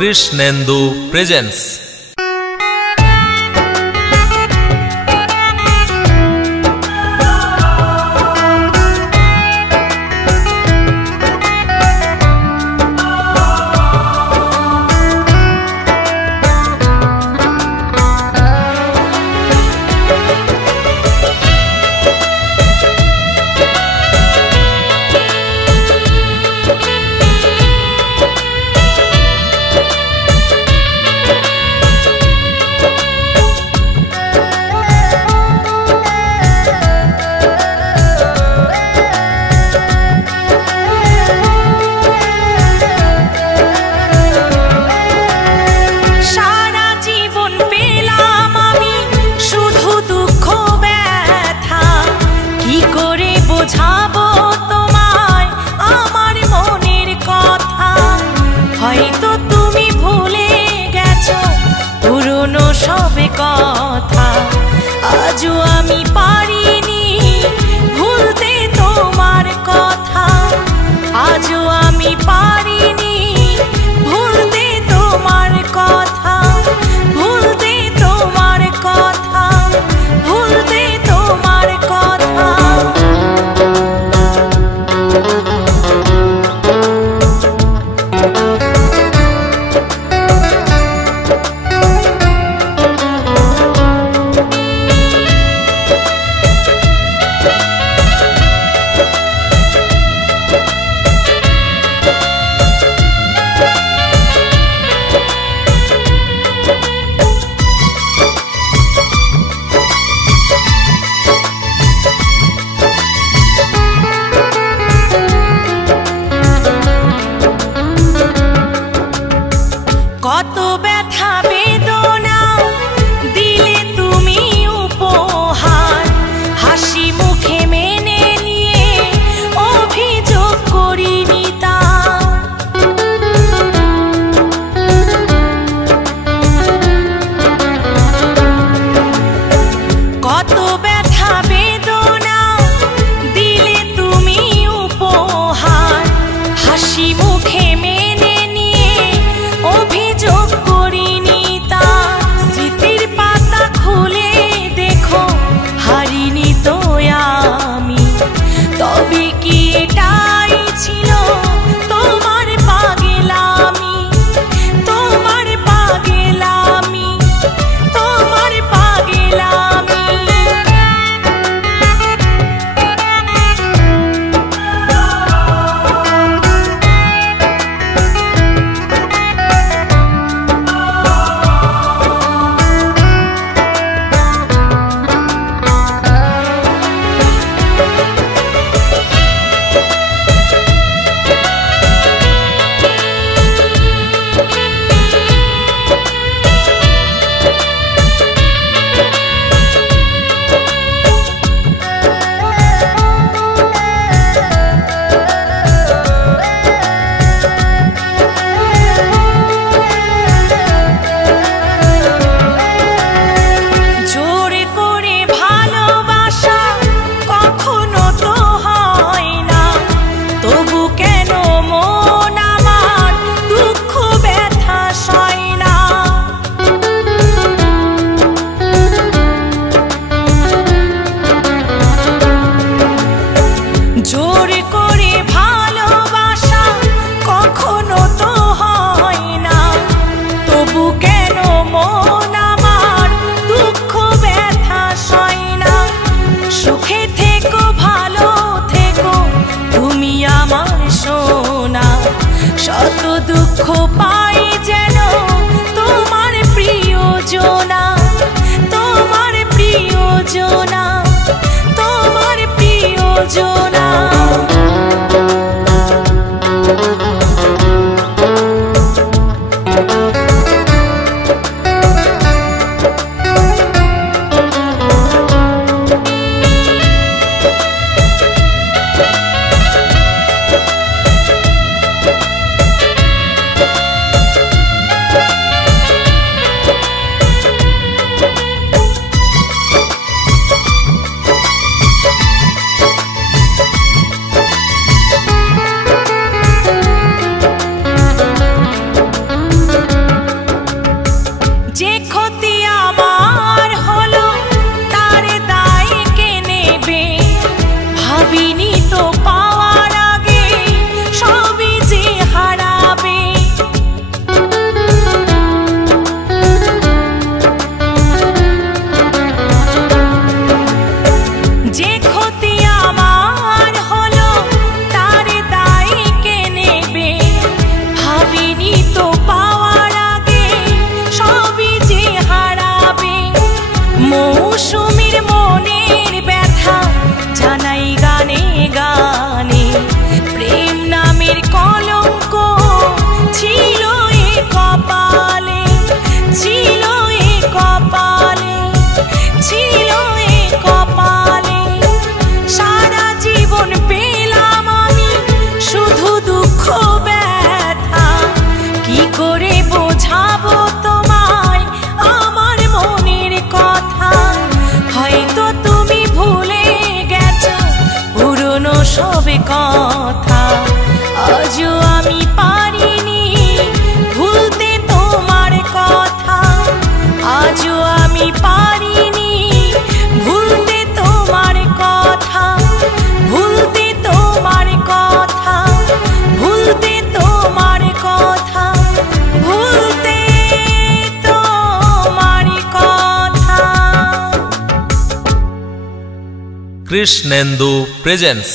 Krishnendu presence. আজও আমি পারিনি ভুলতে তোমার কথা, আজও আমি পারিনি ভুলতে তোমার কথা, ভুলতে তোমার কথা, ভুলতে তোমার কথা। কত ব্যথা বেদনা দিলে তুমি উপহার, হাসি মুখে মেনে নিয়ে অভিযোগ করিনি তা। কত ব্যথা বেদনা দিলে তুমি উপহার, হাসি মুখে মেনে নিয়ে অভিযোগ করিনি তা। স্মৃতির পাতা খুলে দেখো হারিনি তো আমি, তবে কি এটাই ছিল তোমার পাগলামি, তোমার পাগলামি, তোমার পাগলামি। জোর করে ভালোবাসা কখনো তো হয় না, তবু কেন মন আমার দুঃখ ব্যথা সয় না। সুখে থেকো ভালো থেকো তুমি আমার সোনা, শত দুঃখ পাই যেন তোমার প্রিয়জনা, তোমার প্রিয়জনা, তোমার প্রিয়জনা। যে ক্ষতি আমার হলো তার দায় কে নেবে? ভাবিনি তো পাওয়ার আগে সবই যে হারাবে। মৌসুমীর মনের ব্যথা জানাই গানে গানে, প্রেম নামের কলঙ্ক ছিল এ কপালে, ছিল এ কপালে, ছিল এ কপালে। সারা জীবন পেলাম আমি শুধু দুঃখ ব্যথা, কি করে বোঝাবো তোমায় আমার মনের কথা? হয়তো তুমি ভুলে গেছো পুরনো সব কথা, আজও আমি পারিনি ভুলতে তোমার কথা, আজও আমি পারিনি ভুলতে তোমার কথা, ভুলতে তোমার কথা, ভুলতে তোমার কথা, ভুলতে তোমার কথা। কৃষ্ণেন্দু প্রেজেন্টস।